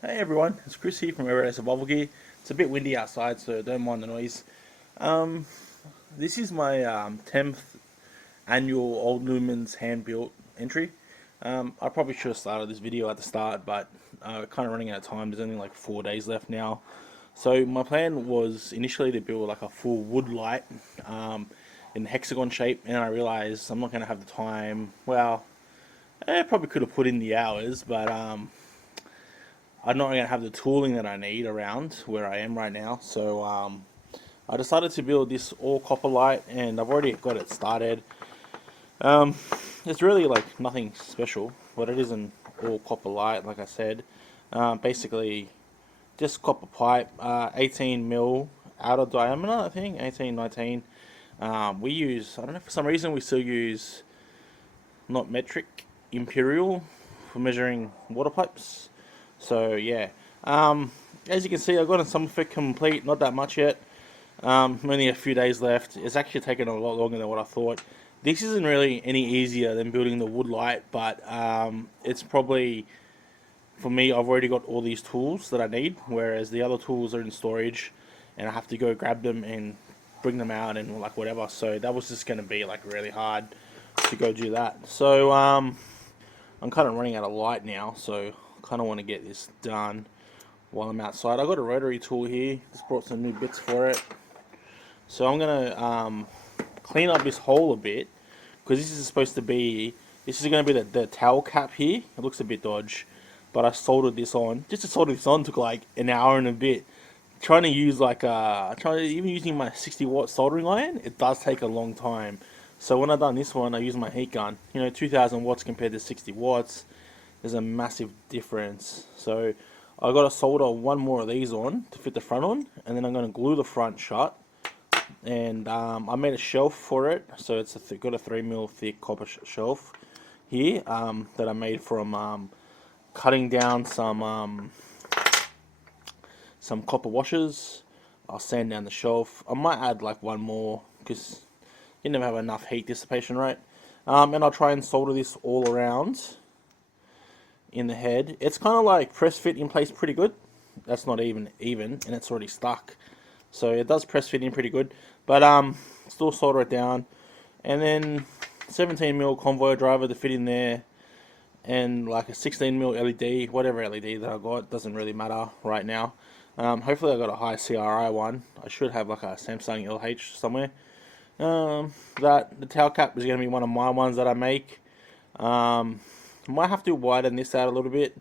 Hey everyone, it's Chris here from Everyday Survival Gear. It's a bit windy outside, so don't mind the noise. Um, this is my 10th annual Old Lumens hand-built entry. I probably should have started this video at the start, but kind of running out of time. There's only like 4 days left now. So my plan was initially to build like a full wood light in hexagon shape, and I realized I'm not going to have the time. Well, I probably could have put in the hours, but I'm not going to have the tooling that I need around where I am right now. So I decided to build this all copper light, and I've already got it started. Um, it's really like nothing special, but it is an all copper light, like I said. Basically, just copper pipe, 18 mil outer diameter, I think, 18, 19. We use, I don't know, for some reason we still use not metric, imperial for measuring water pipes. So yeah, as you can see, I've gotten some of it complete. Not that much yet. Only a few days left. It's actually taken a lot longer than what I thought. This isn't really any easier than building the wood light, but it's probably for me. I've already got all these tools that I need, whereas the other tools are in storage, and I have to go grab them and bring them out and like whatever. So that was just going to be like really hard to go do that. So I'm kind of running out of light now, so I kind of want to get this done while I'm outside. I got a rotary tool here. Just brought some new bits for it. So I'm gonna clean up this hole a bit because this is supposed to be. This is going to be the towel cap here. It looks a bit dodge, but I soldered this on. Just to solder this on took like an hour and a bit. Trying to use like even using my 60-watt soldering iron, it does take a long time. So when I done this one, I used my heat gun. 2,000 watts compared to 60 watts. There's a massive difference. So I got to solder one more of these on to fit the front on, and then I'm going to glue the front shut. And I made a shelf for it, so it's got a 3 mil thick copper shelf here that I made from cutting down some copper washers. I'll sand down the shelf. I might add like one more because you never have enough heat dissipation, right? And I'll try and solder this all around in the head. It's kind of like press fit in place pretty good. That's not even, and it's already stuck. So it does press fit in pretty good. But still solder it down. And then 17 mil convoy driver to fit in there. And like a 16 mil LED, whatever LED that I got, doesn't really matter right now. Hopefully I got a high CRI one. I should have like a Samsung LH somewhere. The tail cap is going to be one of my ones that I make. Might have to widen this out a little bit,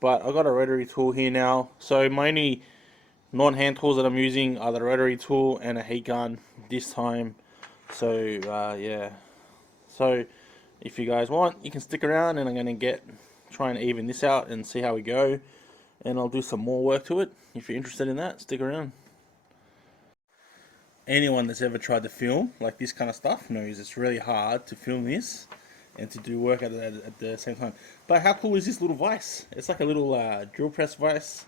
but I got a rotary tool here now. So my only non-hand tools that I'm using are the rotary tool and a heat gun this time. So yeah. So if you guys want, you can stick around, and I'm gonna try and even this out and see how we go. And I'll do some more work to it. If you're interested in that, stick around. Anyone that's ever tried to film like this kind of stuff knows it's really hard to film this and to do work at the same time. But how cool is this little vise? It's like a little drill press vise.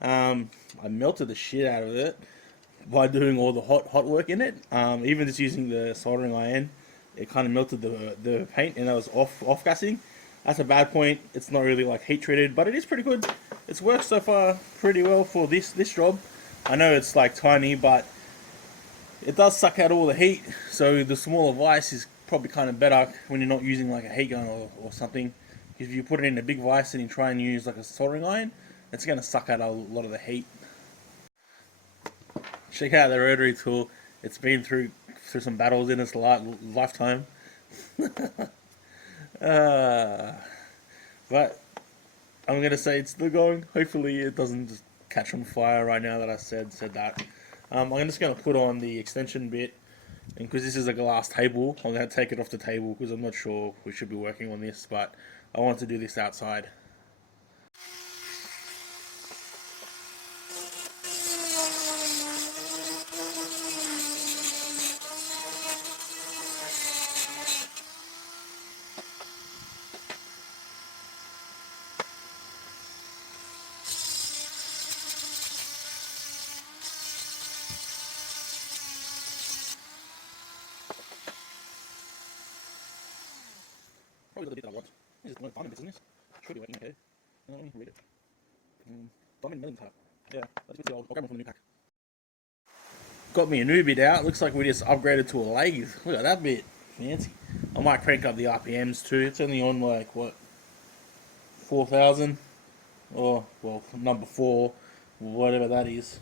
I melted the shit out of it by doing all the hot work in it. Even just using the soldering iron, it kind of melted the paint, and I was off gassing. That's a bad point. It's not really like heat treated, but it is pretty good. It's worked so far pretty well for this job. I know it's like tiny, but it does suck out all the heat. So the smaller vise is probably kind of better when you're not using like a heat gun or something. If you put it in a big vise and you try and use like a soldering iron, it's going to suck out a lot of the heat. Check out the rotary tool. It's been through some battles in its lifetime. uh, but I'm gonna say it's still going. Hopefully, it doesn't just catch on fire right now that I said that. I'm just gonna put on the extension bit, and because this is a glass table, I'm gonna take it off the table because I'm not sure we should be working on this, but I want to do this outside. Probably the bit that I want. There's one final bits in this. Should be working okay. Let me read it. Diamond Million type. Yeah, that's good. I'll grab one from the new pack. Got me a new bit out. Looks like we just upgraded to a lathe. Look at that bit. Fancy. I might crank up the RPMs too. It's only on like, what, 4,000? Or, well, number 4, whatever that is.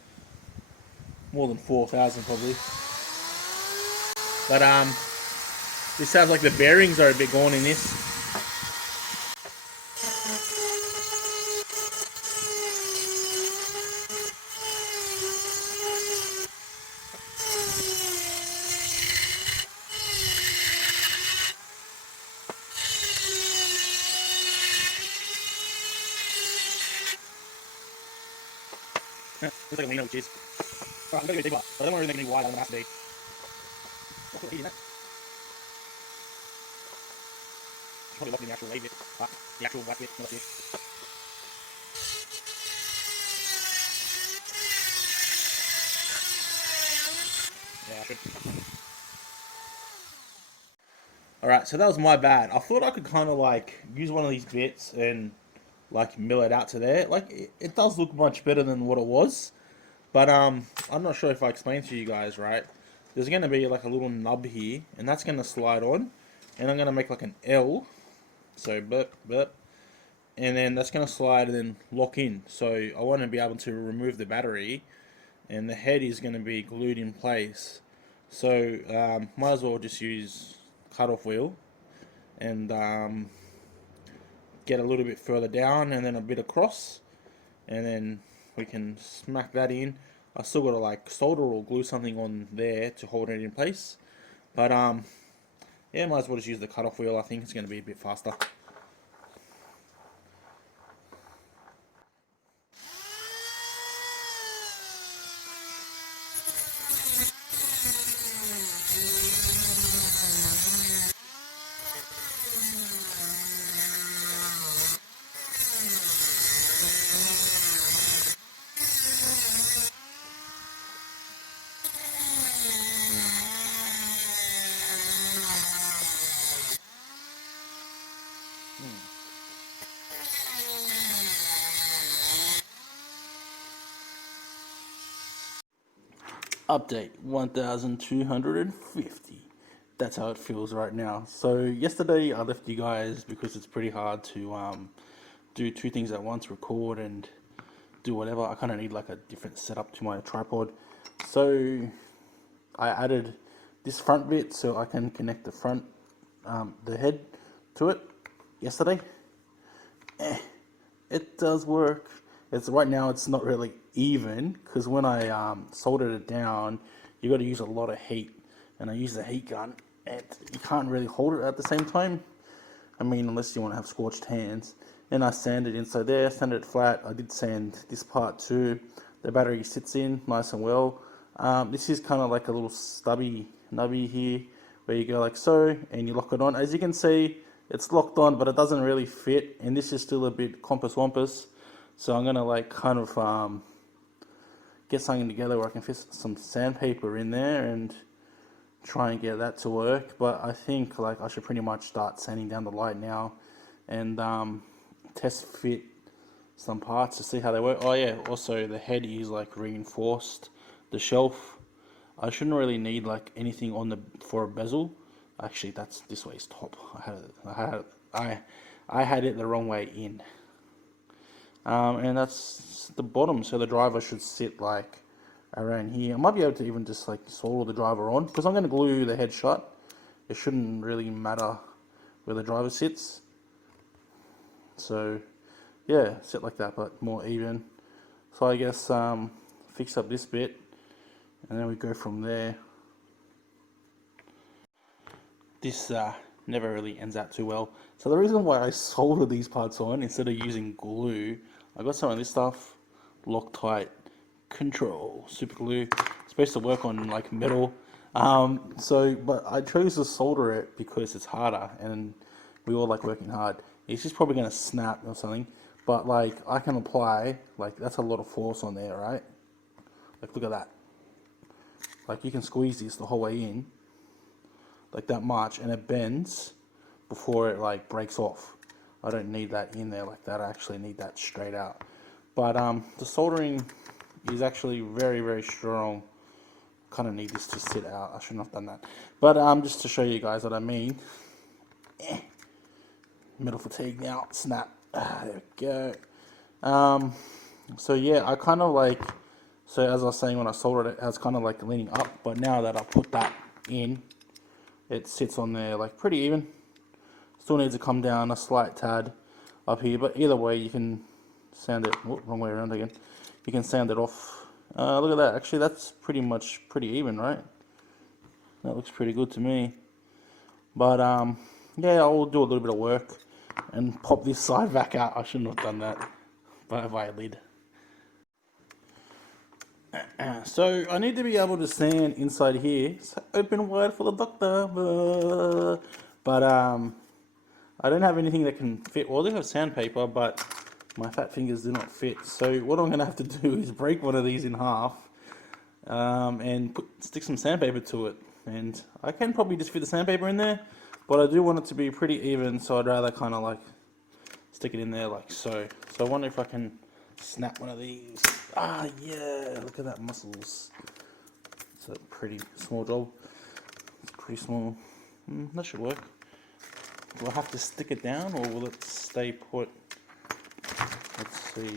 More than 4,000 probably. But, this sounds like the bearings are a bit gone in this. Looks like a Lino, which is. Alright, I'm gonna go dig up, but I don't want to really make any wide on the master D. I'll put 80 in that. Probably locking the actual lathe bit, the actual white bit, not up here. Yeah, I should. Alright, so that was my bad. I thought I could kind of like use one of these bits and like mill it out to there. Like it does look much better than what it was. But I'm not sure if I explained to you guys right. There's going to be like a little nub here, and that's going to slide on, and I'm going to make like an L. So burp, burp. And then that's going to slide and then lock in. So I want to be able to remove the battery, and the head is going to be glued in place. So might as well just use cut-off wheel and get a little bit further down and then a bit across, and then we can smack that in. I still got to like solder or glue something on there to hold it in place, but yeah, might as well just use the cut-off wheel. I think it's going to be a bit faster. Update 1250. That's how it feels right now. So yesterday I left you guys because it's pretty hard to do two things at once, record and do whatever. I kind of need like a different setup to my tripod. So I added this front bit so I can connect the front, the head to it yesterday. It does work. It's right now it's not really even because when I soldered it down, you got to use a lot of heat, and I use the heat gun, and you can't really hold it at the same time. I mean, unless you want to have scorched hands. And I sanded inside there, sanded it flat. I did sand this part too. The battery sits in nice and well. This is kind of like a little nubby here, where you go like so, and you lock it on. As you can see, it's locked on, but it doesn't really fit, and this is still a bit compass wampus. So I'm gonna like kind of get something together where I can fit some sandpaper in there and try and get that to work. But I think like I should pretty much start sanding down the light now and test fit some parts to see how they work. Oh yeah, also the head is like reinforced. The shelf, I shouldn't really need like anything on the for a bezel. Actually, that's this way's top. I had it the wrong way in. And that's the bottom, so the driver should sit like around here. I might be able to even just like solder the driver on because I'm going to glue the head shut. It shouldn't really matter where the driver sits. So yeah, sit like that but more even. So I guess fix up this bit and then we go from there. This never really ends out too well. So the reason why I soldered these parts on instead of using glue, I got some of this stuff, Loctite Control super glue. It's supposed to work on like metal. But I chose to solder it because it's harder, and we all like working hard. It's just probably gonna snap or something. But like I can apply, like that's a lot of force on there, right? Like look at that. Like you can squeeze this the whole way in, like that much, and it bends before it like breaks off. I don't need that in there like that. I actually need that straight out. But the soldering is actually very, very strong. Kind of need this to sit out. I shouldn't have done that. But just to show you guys what I mean. Metal fatigue now. Snap. There we go. So yeah, I kind of like, so as I was saying when I soldered it, it's kind of like leaning up, but now that I put that in, it sits on there like pretty even. Still needs to come down a slight tad up here, but either way you can sand it, wrong way around again, you can sand it off. Look at that, actually that's pretty much pretty even, right? That looks pretty good to me. But yeah, I'll do a little bit of work and pop this side back out. I shouldn't have done that, but if I did. So I need to be able to sand inside here. So open wide for the doctor. But I don't have anything that can fit. Well, I do have sandpaper, but my fat fingers do not fit. So what I'm going to have to do is break one of these in half and stick some sandpaper to it. And I can probably just fit the sandpaper in there, but I do want it to be pretty even, so I'd rather kind of like stick it in there like so. So I wonder if I can snap one of these. Ah, yeah, look at that muscles. It's a pretty small job. It's pretty small. That should work. Do I have to stick it down or will it stay put? Let's see.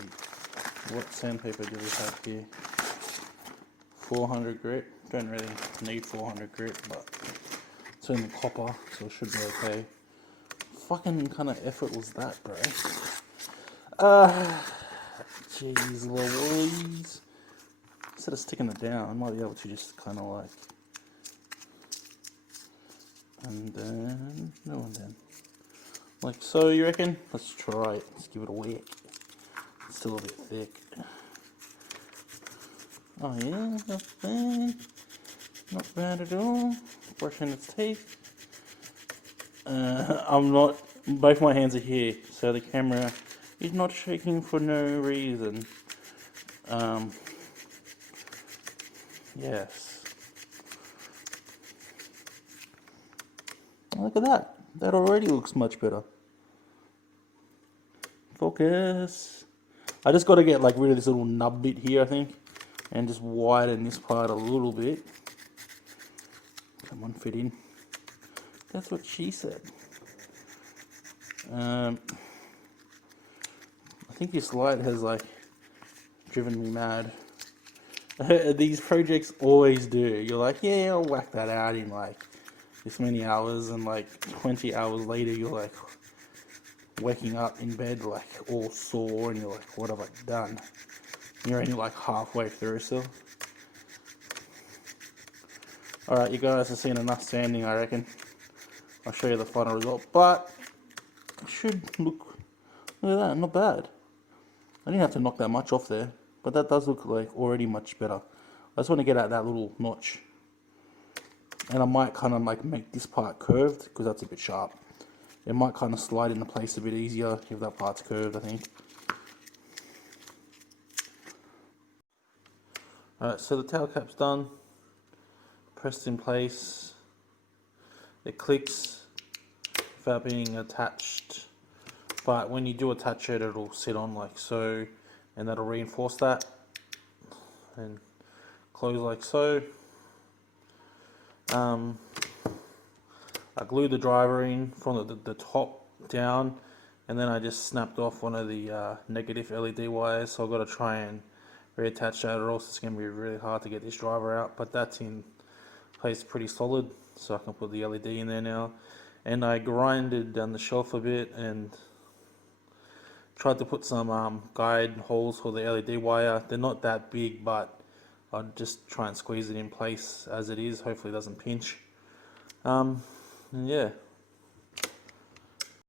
What sandpaper do we have here? 400 grit. Don't really need 400 grit, but it's only copper, so it should be okay. Fucking kind of effort was that, bro? Jeez Louise. Instead of sticking it down, I might be able to just kind of like, and then, no one then. Like so, you reckon? Let's try it. Let's give it a whack. It's still a bit thick. Oh yeah, not bad. Not bad at all. Brushing its teeth. I'm not, both my hands are here, so the camera is not shaking for no reason. Yes. Look at that. That already looks much better. Focus. I just got to get like rid of this little nub bit here, I think, and just widen this part a little bit. Come on, fit in. That's what she said. I think this light has like driven me mad. These projects always do. You're like, yeah, I'll whack that out in like this many hours, and like 20 hours later you're like waking up in bed like all sore, and you're like, what have I done? And you're only like halfway through still. Alright, you guys have seen enough sanding, I reckon. I'll show you the final result, but it should look at that, not bad. I didn't have to knock that much off there, but that does look like already much better. I just want to get out that little notch, and I might kind of like make this part curved because that's a bit sharp. It might kind of slide into place a bit easier if that part's curved, I think. Alright, so the tail cap's done, pressed in place. It clicks without being attached, but when you do attach it, it'll sit on like so, and that'll reinforce that, and close like so. I glued the driver in from the top down, and then I just snapped off one of the negative LED wires, so I've got to try and reattach that, or else it's going to be really hard to get this driver out, but that's in place pretty solid, so I can put the LED in there now. And I grinded down the shelf a bit and tried to put some guide holes for the LED wire. They're not that big, but I'll just try and squeeze it in place as it is. Hopefully it doesn't pinch. And yeah,